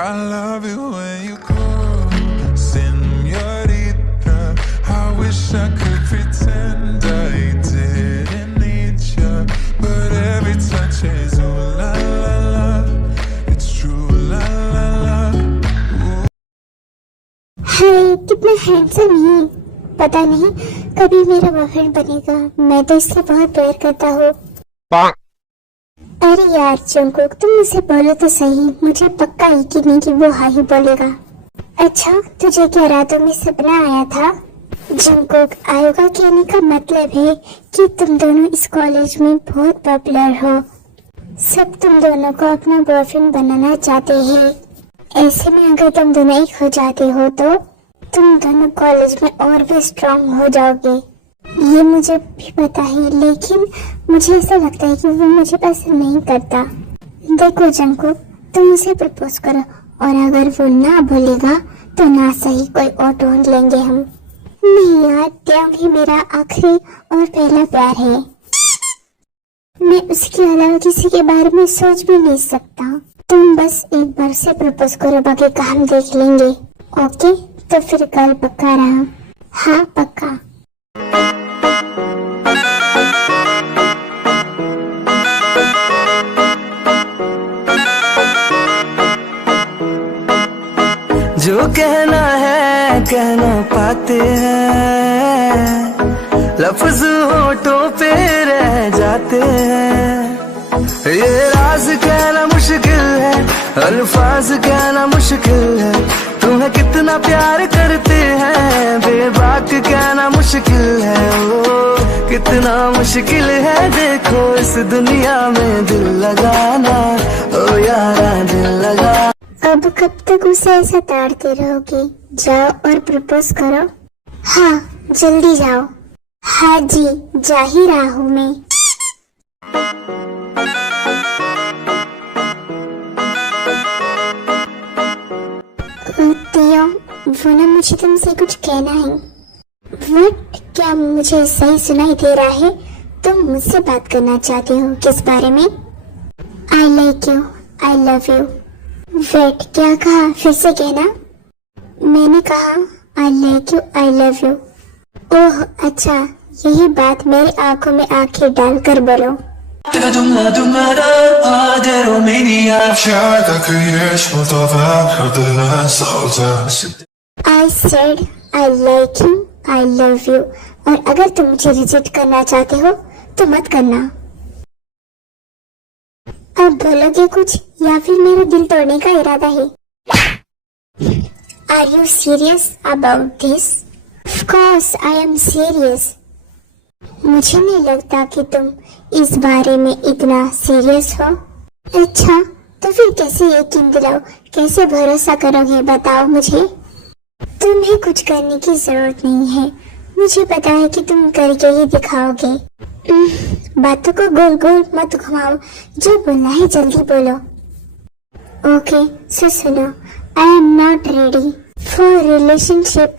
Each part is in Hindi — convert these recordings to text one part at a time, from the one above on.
I love it when you call, señorita. I wish I could pretend I didn't need you, but every touch is ooh la la la. It's true la la la. हाय, कितना हैंडसम है। पता नहीं कभी मेरा बॉयफ्रेंड बनेगा। मैं तो इससे बहुत प्यार करता हूँ। अरे यार जंगकुक, तुम मुझसे बोलो तो सही। मुझे पक्का यकीन कि वो हाँ ही बोलेगा। अच्छा, तुझे क्या रातों में सपना आया था? जंगकुक, आयोगा कहने का मतलब है कि तुम दोनों इस कॉलेज में बहुत पॉपुलर हो। सब तुम दोनों को अपना बॉयफ्रेंड बनाना चाहते हैं। ऐसे में अगर तुम दोनों एक हो जाते हो तो तुम दोनों कॉलेज में और भी स्ट्रांग हो जाओगे। ये मुझे भी पता है, लेकिन मुझे ऐसा लगता है कि वो मुझे पसंद नहीं करता। देखो जंगकुक, तुम उसे प्रपोज करो और अगर वो ना बोलेगा तो ना सही कोई और ढूंढ लेंगे हम। नहीं यार, त्याग ही मेरा आखिरी और पहला प्यार है। मैं उसके अलावा किसी के बारे में सोच भी नहीं सकता। तुम बस एक बार से प्रपोज करो, बाकी का हम देख लेंगे। ओके, तो फिर कल पक्का रहा? हाँ पक्का। जो कहना है कहना पाते हैं, लफ्ज होठों पे रह जाते हैं। ये राज कहना मुश्किल है, अल्फाज कहना मुश्किल है। तुम्हें कितना प्यार करते हैं बेबाक कहना मुश्किल है। ओ कितना मुश्किल है देखो इस दुनिया में दिल लगाना। ओ यारा दिल लगा। अब कब तक उसे ऐसा ताड़ते रहोगे? जाओ और प्रपोज करो। हाँ जल्दी जाओ। हाँ जी, जा ही रहा हूँ मैं। तियो, वो ना मुझे तुमसे कुछ कहना है। व्हाट? क्या मुझे सही सुनाई दे रहा है? तुम मुझसे बात करना चाहते हो? किस बारे में? I like you, I love you. Wait, क्या कहा? फिर से कहना। मैंने कहा I like you, I love you. ओह अच्छा, यही बात मेरी आंखों में आंखें डालकर बोलो। I said I like you, I love you. और अगर तुम मुझे रिजेक्ट करना चाहते हो तो मत करना। अब बोलोगे कुछ या फिर मेरा दिल तोड़ने का इरादा है? Are you serious about this? Of course I am serious. मुझे नहीं लगता कि तुम इस बारे में इतना सीरियस हो। अच्छा, तो फिर कैसे यकीन दिलाओ, कैसे भरोसा करोगे? बताओ मुझे। तुम्हें कुछ करने की जरूरत नहीं है। मुझे पता है कि तुम करके ही दिखाओगे। बातों को गोल गोल मत घुमाओ, जो बोलना है जल्दी बोलो। ओके, सो सुनो, I am not ready for relationship.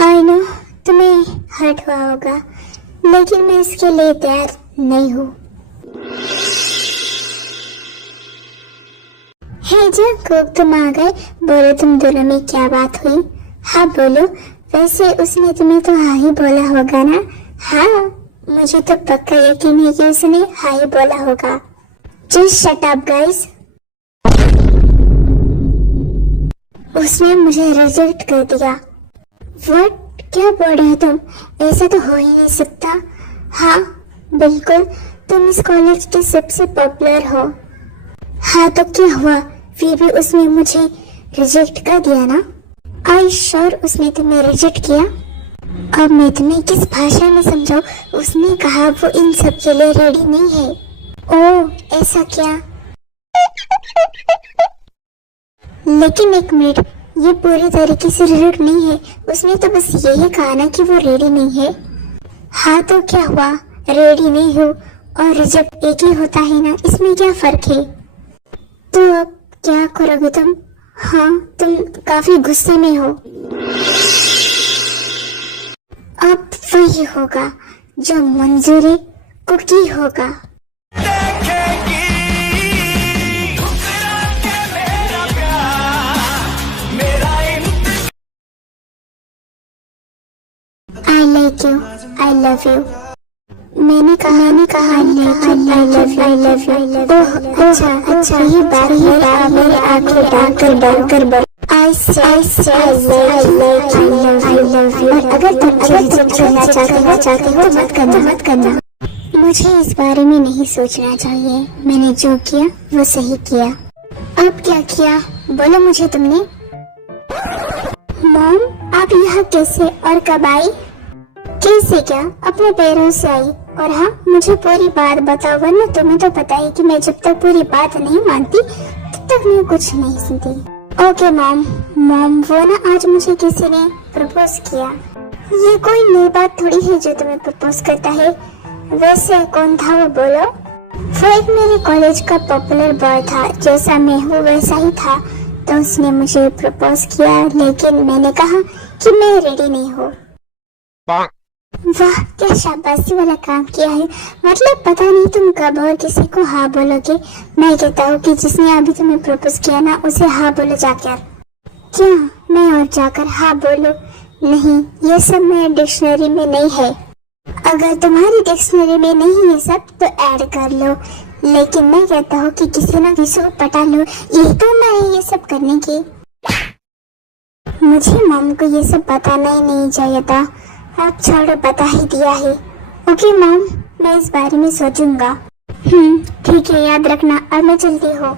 I know तुम्हें हर्ट हुआ होगा, लेकिन मैं इसके लिए तैयार नहीं हूँ। हे जंगकुक, तुम आ गए। बोलो तुम दोनों में क्या बात हुई? हाँ बोलो। वैसे उसने तुम्हें तो हाँ ही बोला होगा ना? हाँ, मुझे तो पक्का यकीन है कि उसने हाँ ही बोला होगा। Just shut up guys. उसने मुझे रिजेक्ट कर दिया। व्हाट? क्या बोल रहे हो तुम? ऐसा तो हो ही नहीं सकता। हाँ बिल्कुल, तुम इस कॉलेज के सबसे पॉपुलर हो। हाँ तो क्या हुआ? फिर भी उसने मुझे रिजेक्ट कर दिया ना? आई श्योर उसने तुम्हें रिजेक्ट किया? अब मैं तुम्हें किस भाषा में समझाऊं? उसने कहा वो इन सब के लिए रेडी नहीं है। ओह ऐसा क्या? लेकिन एक मिनट, ये पूरी तरीके से रिजेक्ट नहीं है। उसने तो बस यही कहा ना कि वो रेडी नहीं है। हाँ तो क्या हुआ? रेडी नहीं हो और रिजेक्ट एक ही होता है ना, इसमें क्या फर्क है? तो अब क्या करोगे तुम? हाँ तुम काफी गुस्से में हो। वही होगा जो मंजूरी कुकी होगा। I like you, I love you। मैंने कहा I love you। ओह अच्छा ये बात मेरी आंखें डाल कर बोल। I say I like you। और अगर तुम रिजेक्ट करना चाहते हो तो मत करना। मुझे इस बारे में नहीं सोचना चाहिए। मैंने जो किया वो सही किया। अब क्या किया बोलो मुझे तुमने। मॉम आप यहाँ कैसे और कब आई। कैसे क्या अपने पैरों से आई। और हाँ मुझे पूरी बात बताओ वरना तुम्हें तो पता है कि मैं जब तक पूरी बात नहीं मानती तब तक मैं कुछ नहीं सुनती। ओके मॉम वो ना आज मुझे किसी ने प्रपोज किया। ये कोई नई बात थोड़ी है जो तुम्हें प्रपोज करता है। वैसे कौन था वो बोलो। वो एक मेरे कॉलेज का पॉपुलर बॉय था। जैसा मैं हूँ वैसा ही था। तो उसने मुझे प्रपोज किया लेकिन मैंने कहा कि मैं रेडी नहीं हूँ। वाह क्या शाबाशी वाला काम किया है। मतलब पता नहीं तुम कब और किसी को हाँ बोलोगे। मैं कहता हूँ कि जिसने अभी तुम्हें प्रपोज किया ना उसे हाँ बोलो जाकर। क्या मैं और जाकर हाँ बोलो। नहीं ये सब मेरे डिक्शनरी में नहीं है। अगर तुम्हारी डिक्शनरी में नहीं ये सब तो ऐड कर लो। लेकिन मैं कहता हूँ कि किसी न किसी को पटा लो। यही तो मैं ये सब करने की। मुझे मॉम को ये सब बताना ही नहीं चाहिए था। आप छोड़ो बता ही दिया है। ओके मॉम मैं इस बारे में सोचूंगा। ठीक है याद रखना। और मैं चलती हूँ।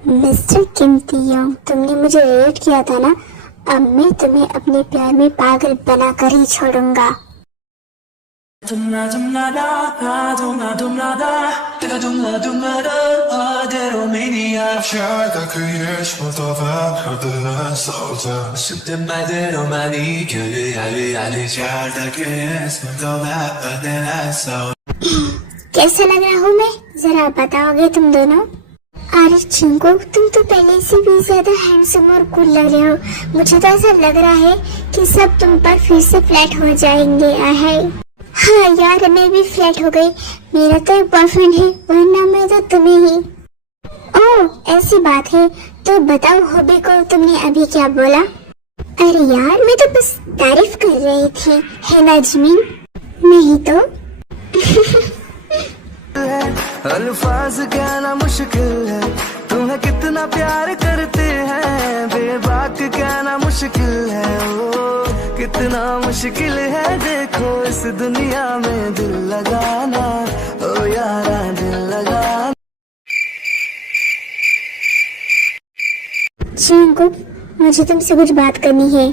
मिस्टर किमतियों तुमने मुझे रेट किया था ना। अब मैं तुम्हें अपने प्यार में पागल बना कर ही छोड़ूंगा। 별다 그의 쏟아봐 별들은 쏟아 10대 말대로만이 교류하리 별다 그의 쏟아봐 별들은 쏟아। कैसा लग रहा हूँ मैं जरा बताओगे तुम दोनों। अरे चिंकू तुम तो पहले से भी ज्यादा हैंडसम और कूल लग रहे हो। मुझे तो ऐसा लग रहा है कि सब तुम पर फिर से फ्लैट हो जाएंगे। हाँ यार मैं भी फ्लैट हो गई। मेरा तो एक बॉयफ्रेंड है वरना मैं तो तुम्हें ही। ओह ऐसी बात है तो बताओ हॉबी को तुमने अभी क्या बोला। अरे यार मैं तो बस तारीफ कर रही थी है ना जमीन। नहीं तो अल्फाज कहना मुश्किल है तुम्हें कितना प्यार करते हैं। बेबाक कहना मुश्किल है ओ कितना मुश्किल है। देखो इस दुनिया में दिल लगाना ओ यारा दिल लगाना। चिंकू मुझे तुमसे कुछ बात करनी है।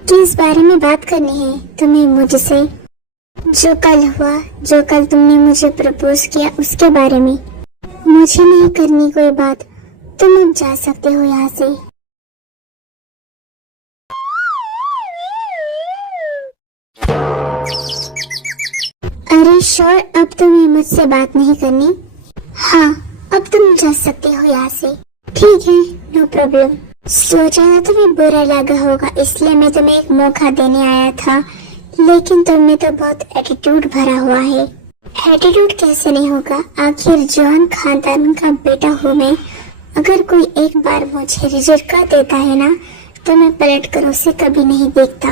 किस बारे में बात करनी है तुम्हें मुझसे। जो कल हुआ जो कल तुमने मुझे प्रपोज किया उसके बारे में। मुझे नहीं करनी कोई बात। तुम अब जा सकते हो यहाँ से। अरे श्योर अब तुम्हें मुझसे बात नहीं करनी। हाँ अब तुम जा सकते हो यहाँ से। ठीक है नो प्रॉब्लम। सोचा था तुम्हें बुरा लगा होगा इसलिए मैं तुम्हें एक मौका देने आया था। लेकिन तुम में तो बहुत एटीट्यूड भरा हुआ है। एटीट्यूड कैसे नहीं होगा आखिर जॉन खानदान का बेटा हूँ मैं। अगर कोई एक बार मुझे रिजेक्ट कर देता है ना तो मैं पलट कर उसे कभी नहीं देखता।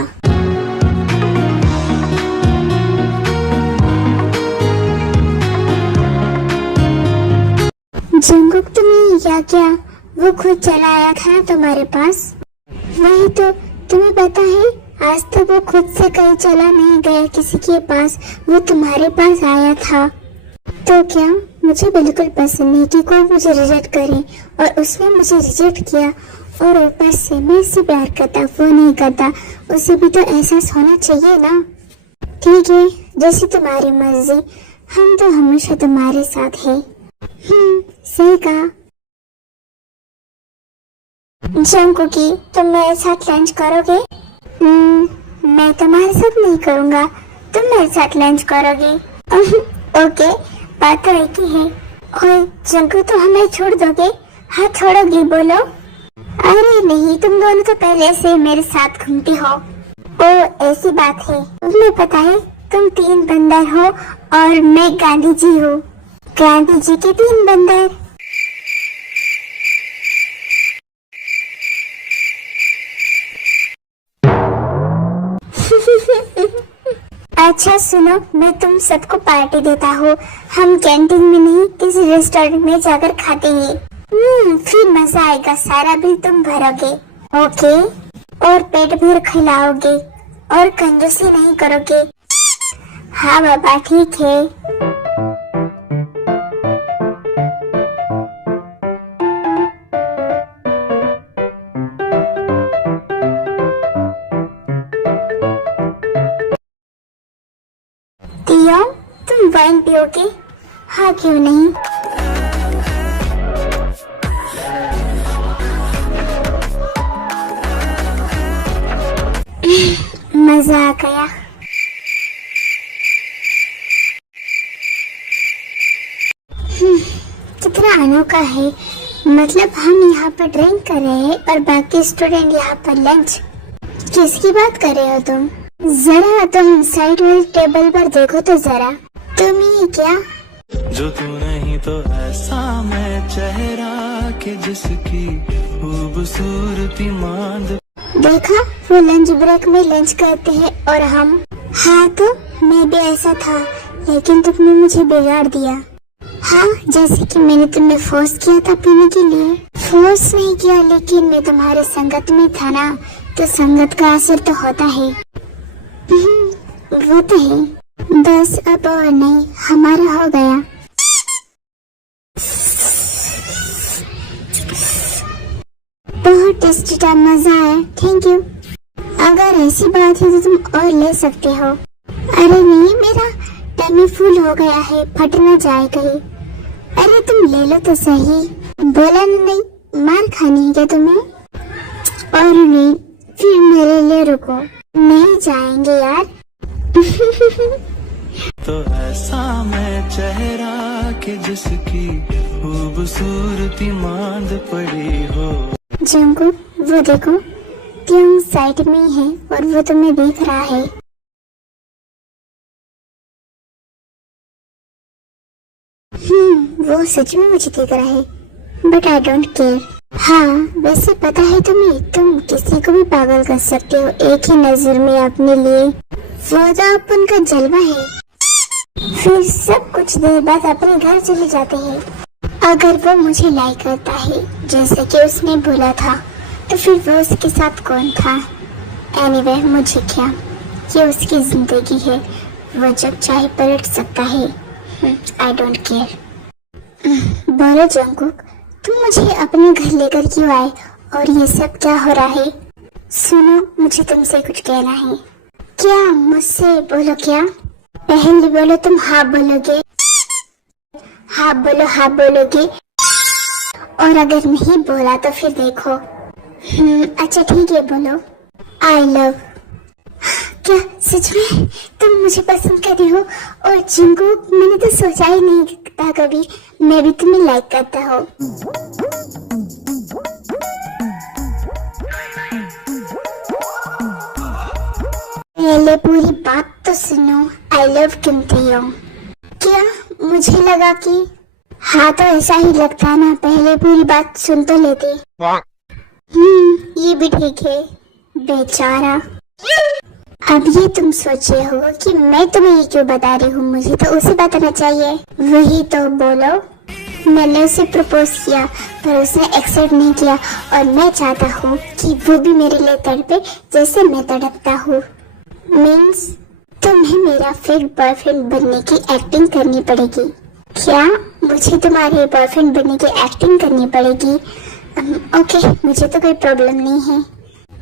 जंगुक तुमने क्या किया। वो खुद चला आया था ना तुम्हारे पास। वही तो तुम्हें पता है आज तक वो खुद से कहीं चला नहीं गया किसी के पास। वो तुम्हारे पास आया था। तो क्या मुझे बिल्कुल पसंद नहीं कि कोई मुझे रिजेक्ट करे और उसने मुझे रिजेक्ट किया। और ऊपर से मैं इससे प्यार करता वो नहीं करता। उसे भी तो एहसास होना चाहिए ना। ठीक है जैसी तुम्हारी मर्जी। हम तो हमेशा तुम्हारे साथ है। सही कहा। जंकुकी तुम मेरे साथ लंच करोगे। मैं तुम्हारे साथ नहीं करूँगा तुम मेरे साथ लंच करोगे। ओके बात तो एक ही है। और जंकु तो हमें छोड़ दोगे। हाँ छोड़ोगे बोलो। अरे नहीं, तुम दोनों तो पहले से मेरे साथ घूमते हो। ओ ऐसी बात है, तुम्हें पता है तुम 3 बंदर हो और मैं गांधी जी हूँ। गांधी जी के 3 बंदर। अच्छा सुनो, मैं तुम सबको पार्टी देता हूँ। हम कैंटीन में नहीं, किसी रेस्टोरेंट में जाकर खाते हैं। फिर मजा आएगा, सारा बिल तुम भरोगे, ओके? और पेट भर खिलाओगे और कंजूसी नहीं करोगे। हाँ बाबा ठीक है। तियो, तुम वाइन पियोगे? हाँ क्यों नहीं। मजा आ गया। कितना अनोखा है, मतलब हम यहाँ पर ड्रिंक कर रहे हैं और बाकी स्टूडेंट यहाँ पर लंच। किसकी बात कर रहे हो तुम? जरा तुम साइड वाली टेबल पर देखो तो जरा। तुम ही क्या? जो तू नहीं तो ऐसा मैं चेहरा के जिसकी खूबसूरती मांद। देखा, वो लंच ब्रेक में लंच करते हैं और हम। हाँ तो मैं भी ऐसा था, लेकिन तुमने मुझे बिगाड़ दिया। हाँ, जैसे कि मैंने तुम्हें फोर्स किया था पीने के लिए। फोर्स नहीं किया, लेकिन मैं तुम्हारे संगत में था ना, तो संगत का असर तो होता है। वो तो है। बस अब और नहीं, हमारा हो गया। बहुत टेस्टी था, मजा आया, थैंक यू। अगर ऐसी बात है तो तुम और ले सकते हो। अरे नहीं, मेरा टमी फुल हो गया है, फट ना जाए कहीं। अरे तुम ले लो तो सही। बोला नहीं, मार खानी है क्या तुम्हें? और नहीं, फिर मेरे लिए रुको। नहीं जाएंगे यार। तो ऐसा मैं चेहरा के जिसकी खूबसूरती मांद पड़ी हो। जंकुक, वो देखो, क्यों साइड में ही है और वो तुम्हें देख रहा है। वो सच में मुझे देख रहा है, बट आई डोंट केयर। हाँ, वैसे पता है तुम्हें, तुम किसी को भी पागल कर सकते हो एक ही नजर में अपने लिए। वो तो अपन का जलवा है। फिर सब कुछ देर बाद अपने घर चले जाते हैं। अगर वो मुझे लाइक करता है जैसे कि उसने बोला था, तो फिर वो उसके साथ कौन था? एनीवे, मुझे क्या, ये उसकी जिंदगी है, वो जब चाहे पलट सकता है। I don't care. बोलो जंकुक, तुम मुझे अपने घर लेकर क्यों आए और ये सब क्या हो रहा है? सुनो, मुझे तुमसे कुछ कहना है। क्या? मुझसे? बोलो क्या। पहले बोलो तुम हाँ बोलोगे। हाँ बोलो, हाँ बोलोगे। और अगर नहीं बोला तो फिर देखो। अच्छा ठीक है, बोलो आई लव। क्या सच में तुम मुझे पसंद करती हो? और जंकुक, मैंने तो सोचा ही नहीं था कभी मैं भी तुम्हें लाइक करता हूँ। पहले पूरी बात तो सुनो। आई लव कहती हो क्या? मुझे लगा कि हाँ, तो ऐसा ही लगता ना, पहले पूरी बात सुन तो लेते। ये भी ठीक है, बेचारा। अब ये तुम सोच रहे हो कि मैं तुम्हें ये क्यों बता रही हूँ, मुझे तो उसे बताना चाहिए। वही तो बोलो। मैंने उसे प्रपोज किया पर उसने एक्सेप्ट नहीं किया, और मैं चाहता हूँ कि वो भी मेरे लिए तड़पे जैसे मैं तड़पता हूँ। मीन्स तुम्हें मेरा फेक बॉयफ्रेंड बनने की एक्टिंग करनी पड़ेगी। क्या मुझे तुम्हारे बॉयफ्रेंड बनने की एक्टिंग करनी पड़ेगी? ओके, मुझे तो कोई प्रॉब्लम नहीं है।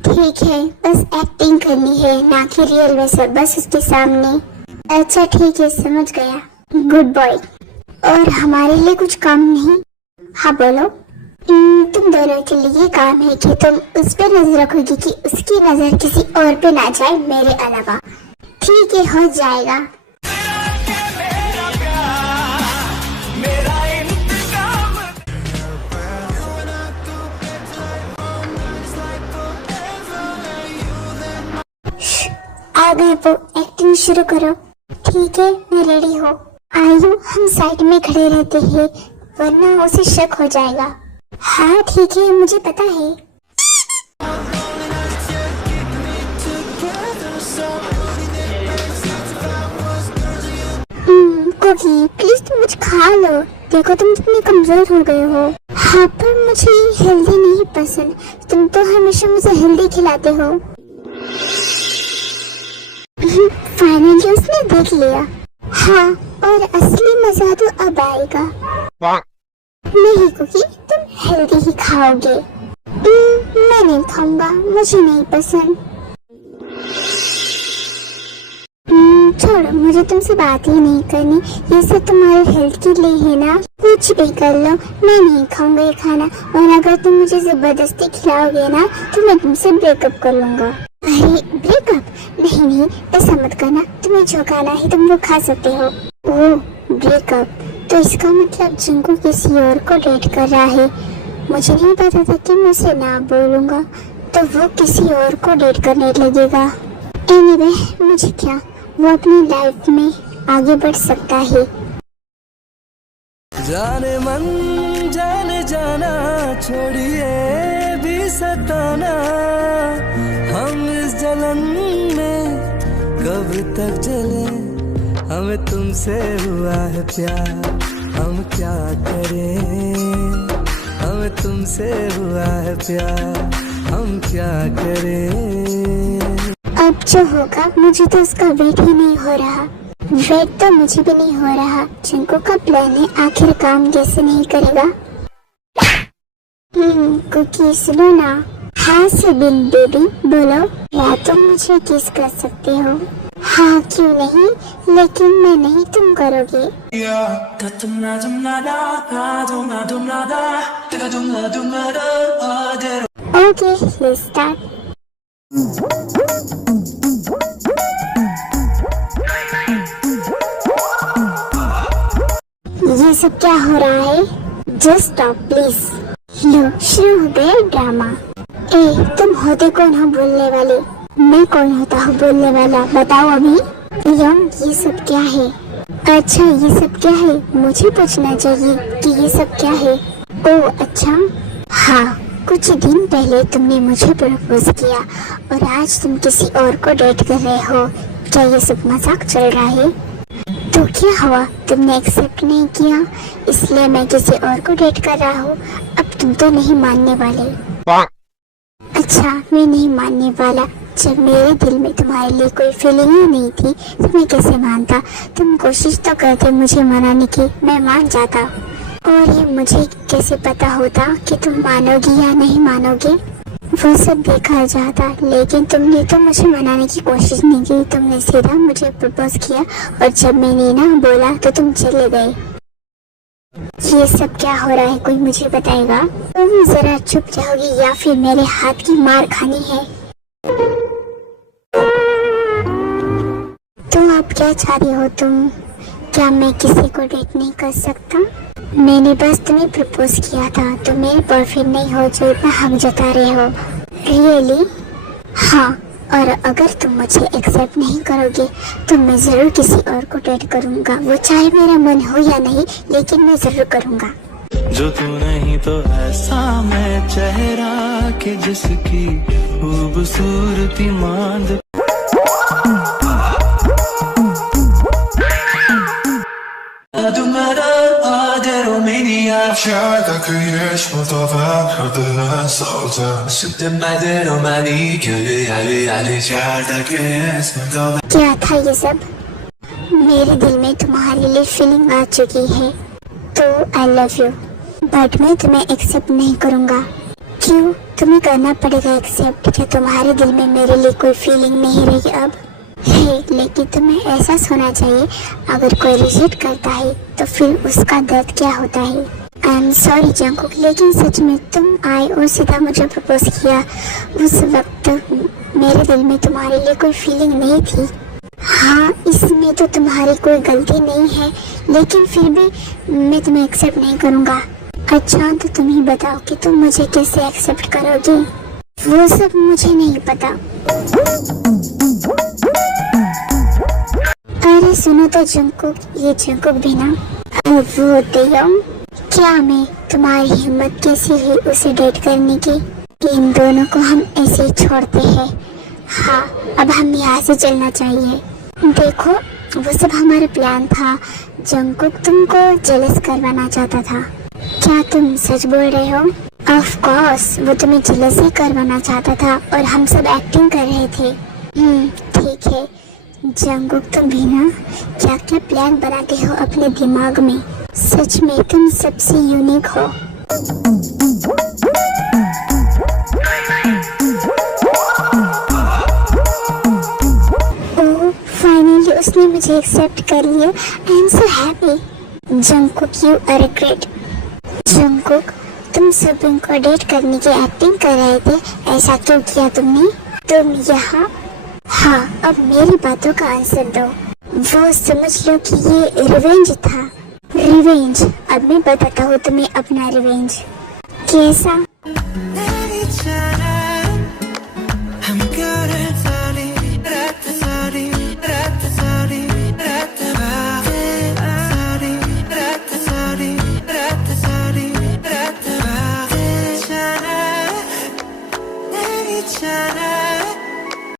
ठीक है, बस एक्टिंग करनी है, ना कि रियल में सब, बस उसके सामने। अच्छा ठीक है, समझ गया, गुड बॉय। और हमारे लिए कुछ काम नहीं? हाँ बोलो। तुम दोनों के लिए काम है कि तुम उस पे नजर रखोगी कि उसकी नजर किसी और पे ना जाए मेरे अलावा। ठीक है, हो जाएगा। आ गए वो, एक्टिंग शुरू करो। ठीक है, मैं रेडी हूँ। आयु, हम साइड में खड़े रहते हैं वरना उसे शक हो जाएगा। हाँ ठीक है, मुझे पता है। कुकी प्लीज तुम कुछ खा लो, देखो तुम कितने कमजोर हो गए हो। हाँ पर मुझे हेल्दी नहीं पसंद, तुम तो हमेशा मुझे हेल्दी खिलाते हो। फाइनली उसने देख लिया। हाँ, और असली मजा तो अब आएगा। नहीं कुकी, तुम हेल्दी ही खाओगे। मैं नहीं खाऊंगा, मुझे नहीं पसंद। छोड़ो, मुझे तुमसे बात ही नहीं करनी, ये सब तुम्हारे हेल्थ के लिए है ना। कुछ भी कर लो, मैं नहीं खाऊंगा ये खाना, और अगर तुम मुझे जबरदस्ती खिलाओगे ना तो मैं तुमसे ब्रेकअप कर लूंगा। अरे ब्रेकअप? नहीं, ऐसा मत करना, तुम्हें जो खाना है तुम वो खा सकते हो। ओह ब्रेकअप, तो इसका मतलब जिंकू किसी और को डेट कर रहा है। मुझे नहीं पता था कि मैं उसे ना बोलूंगा तो वो किसी और को डेट करने लगेगा। एनीवे, मुझे क्या, वो अपनी लाइफ में आगे बढ़ सकता है। जाने मन जाने जाना, छोड़िए भी सताना, हम इस जलन में कब तक जले, हमें तुमसे हुआ है प्यार, हम क्या करें, हमें तुमसे हुआ है प्यार, हम क्या करें। अब जो होगा मुझे तो उसका वेट ही नहीं हो रहा। वेट तो मुझे भी नहीं हो रहा। जिंकू का प्लान है, आखिर काम कैसे नहीं करेगा। कुकी सुनो ना। हाँ सिबिन बेबी बोलो। या तुम मुझे किस कर सकते हो? हाँ क्यों नहीं, लेकिन मैं नहीं, तुम करोगे। Okay let's start. ये सब क्या हो रहा है? Just stop please. लो शुरू हो गया ड्रामा। ए तुम होते कौन हो बोलने वाले? मैं कौन होता हूँ बोलने वाला, बताओ अभी। यंग ये सब क्या है? अच्छा ये सब क्या है, मुझे पूछना चाहिए कि ये सब क्या है। ओह अच्छा हाँ, कुछ दिन पहले तुमने मुझे प्रपोज किया और आज तुम किसी और को डेट कर रहे हो। क्या ये सब मजाक चल रहा है? तो क्या हुआ, तुमने एक्सेप्ट नहीं किया इसलिए मैं किसी और को डेट कर रहा हूँ। अब तुम तो नहीं मानने वाले। अच्छा मैं नहीं मानने वाला, जब मेरे दिल में तुम्हारे लिए कोई फीलिंग ही नहीं थी तो मैं कैसे मानता। तुम कोशिश तो करते मुझे मनाने की, मैं मान जाता। और ये मुझे कैसे पता होता कि तुम मानोगी या नहीं मानोगे, वो सब देखा जाता। लेकिन तुमने तो मुझे मनाने की कोशिश नहीं की, तुमने सीधा मुझे प्रपोज किया और जब मैंने ना बोला तो तुम चले गए। ये सब क्या हो रहा है, कोई मुझे बताएगा? तुम जरा चुप जाओगी या फिर मेरे हाथ की मार खानी है? तो आप क्या चाह रही हो तुम? क्या मैं किसी को डेट नहीं कर सकता? मैंने बस तुम्हें प्रपोज किया था, तो मेरे बॉयफ्रेंड नहीं हो जो इतना हक जता रहे हो। रियली? हाँ, और अगर तुम मुझे एक्सेप्ट नहीं करोगे तो मैं जरूर किसी और को डेट करूँगा, वो चाहे मेरा मन हो या नहीं, लेकिन मैं जरूर करूँगा। जो तू नहीं तो ऐसा मैं चेहरा के जिसकी खूबसूरती मांद। क्या था ये सब? मेरे दिल में तुम्हारे लिए फीलिंग आ चुकी है, तो आई लव यू, बट मैं तुम्हें एक्सेप्ट नहीं करूँगा। क्यों? तुम्हें करना पड़ेगा एक्सेप्ट, क्या तुम्हारे दिल में मेरे लिए कोई फीलिंग नहीं रही अब? लेकिन तुम्हें एहसास होना चाहिए, अगर कोई रिजेक्ट करता है तो फिर उसका दर्द क्या होता है। आई एम सॉरी जंकुक, लेकिन सच में तुम आए और सीधा मुझे प्रपोज किया। उस वक्त मेरे दिल में तुम्हारे लिए कोई फीलिंग नहीं थी। हाँ, इसमें तो तुम्हारी कोई गलती नहीं है, लेकिन फिर भी मैं तुम्हें एक्सेप्ट नहीं करूँगा। अच्छा तो तुम ही बताओ कि तुम मुझे कैसे एक्सेप्ट करोगे? वो सब मुझे नहीं पता। अरे सुनो तो जंगकुक, ये जंगकुक भी ना। वो तेयम, क्या मैं तुम्हारी हिम्मत कैसी हुई उसे डेट करने की? इन दोनों को हम ऐसे ही छोड़ते हैं। हाँ, अब हम यहाँ से चलना चाहिए। देखो, वो सब हमारा प्लान था। जंगकुक तुमको जेलस करवाना चाहता था। क्या तुम सच बोल रहे हो? ऑफ कोर्स, वो तुम्हें जेलस ही करवाना चाहता था और हम सब एक्टिंग कर रहे थे। ठीक है जंगकुक, तुम भी ना क्या क्या प्लान बनाते हो अपने दिमाग में। सच में तुम सबसे यूनिक हो। ओह, फाइनली उसने मुझे एक्सेप्ट कर लिया। I am so happy. Jungkook, you are great. Jungkook, तुम सब इनको डेट करने की एक्टिंग कर रहे थे, ऐसा क्यों किया तुमने? तुम यहाँ? हाँ, अब मेरी बातों का आंसर दो। वो समझ लो कि ये रिवेंज था। रिवेंज? अब मैं बताता हूँ तुम्हें अपना रिवेंज। कैसा?